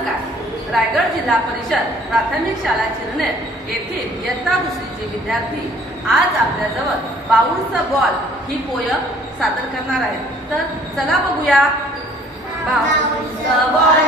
नमस्कार. रायगड जिल्हा परिषद प्राथमिक शाळा चिरनेर येथील इयत्ता दुसरीचे विद्यार्थी आज आपल्याजवळ बाऊलचा बॉल ही पोयम सादर करणार आहेत. तर चला बघूया. बाऊलचा बॉल